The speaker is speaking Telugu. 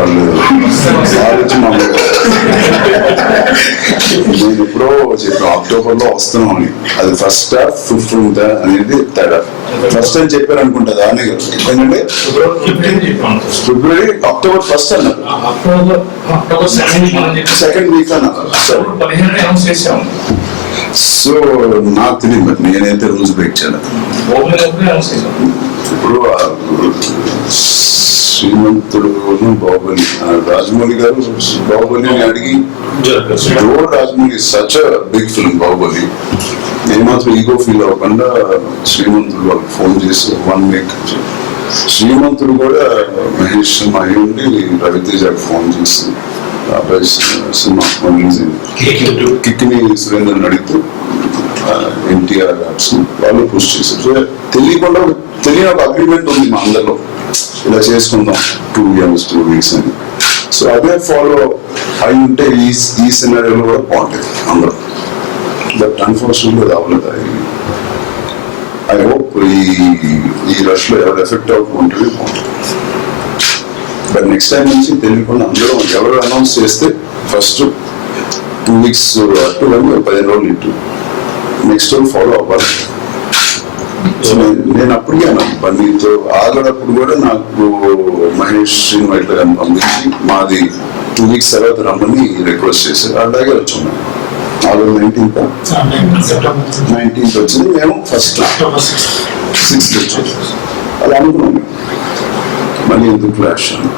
పర్లేదు నేను ఎప్పుడో చెప్పాను అక్టోబర్లో వస్తున్నాం అని. అది 1st 15th అనేది తేడా. ఫస్ట్ అని చెప్పారు అనుకుంటా దాని ఎందుకంటే ఫిబ్రవరి అక్టోబర్ 1st అన్నారు. సెకండ్ వీక్ అన్నారు. సో నాకు తెలియదు మరి నేనైతే రూల్స్ బ్రేక్ చేయను. ఇప్పుడు శ్రీమంతుడు బాహుబలి రాజమౌళి గారు బాహుబలిని అడిగి Rajamouli such big film Baahubali నేను మాత్రం ఈగో ఫీల్ అవ్వకుండా శ్రీమంతుడు వాళ్ళకి ఫోన్ చేసి 1 వీక్ శ్రీమంతుడు కూడా మహేష్ సినిమా అయి ఉండి రవితేజకి ఫోన్ చేసి సినిమా కిక్కిని సురేందర్ని అడిగితే ఎన్టీఆర్ ఆర్ట్స్ వాళ్ళు పుష్ చేశారు. తెలియకుండా తెలియని ఒక అగ్రిమెంట్ ఉంది మా అందరిలో, ఇలా చేసుకుందాం 2 years 2 weeks అని. సో అదే ఫాలో అయి ఉంటే ఈ సినారియోలో కూడా బాగుంటుంది అందరూ. బట్ అన్ఫార్చునేట్లీ అది అవ్వలేదు. ఐ హోప్ ఈ రష్ లో ఎవరు ఎఫెక్ట్ అవ్వకుంటే బాగుంటుంది. బట్ నెక్స్ట్ టైం నుంచి తెలియకుండా అందరూ ఎవరు అనౌన్స్ చేస్తే ఫస్ట్ 2 weeks అటు 15 రోజులు ఇటు నెక్స్ట్ ఫాలో అవ్వాలి. నేను అప్పటికే అన్నాను బన్నీతో ఆగడప్పుడు కూడా నాకు మహేష్ ఇన్వైట్ గారిని పంపించి మాది 2 weeks తర్వాత రమ్మని రిక్వెస్ట్ చేశారు. అలాగే వచ్చాము. ఆగస్ట్ 19th వచ్చింది. మేము ఫస్ట్ 6th వచ్చాము. అలా అనుకున్నాం మళ్ళీ ఎందుకు ఫ్లాష్ అని.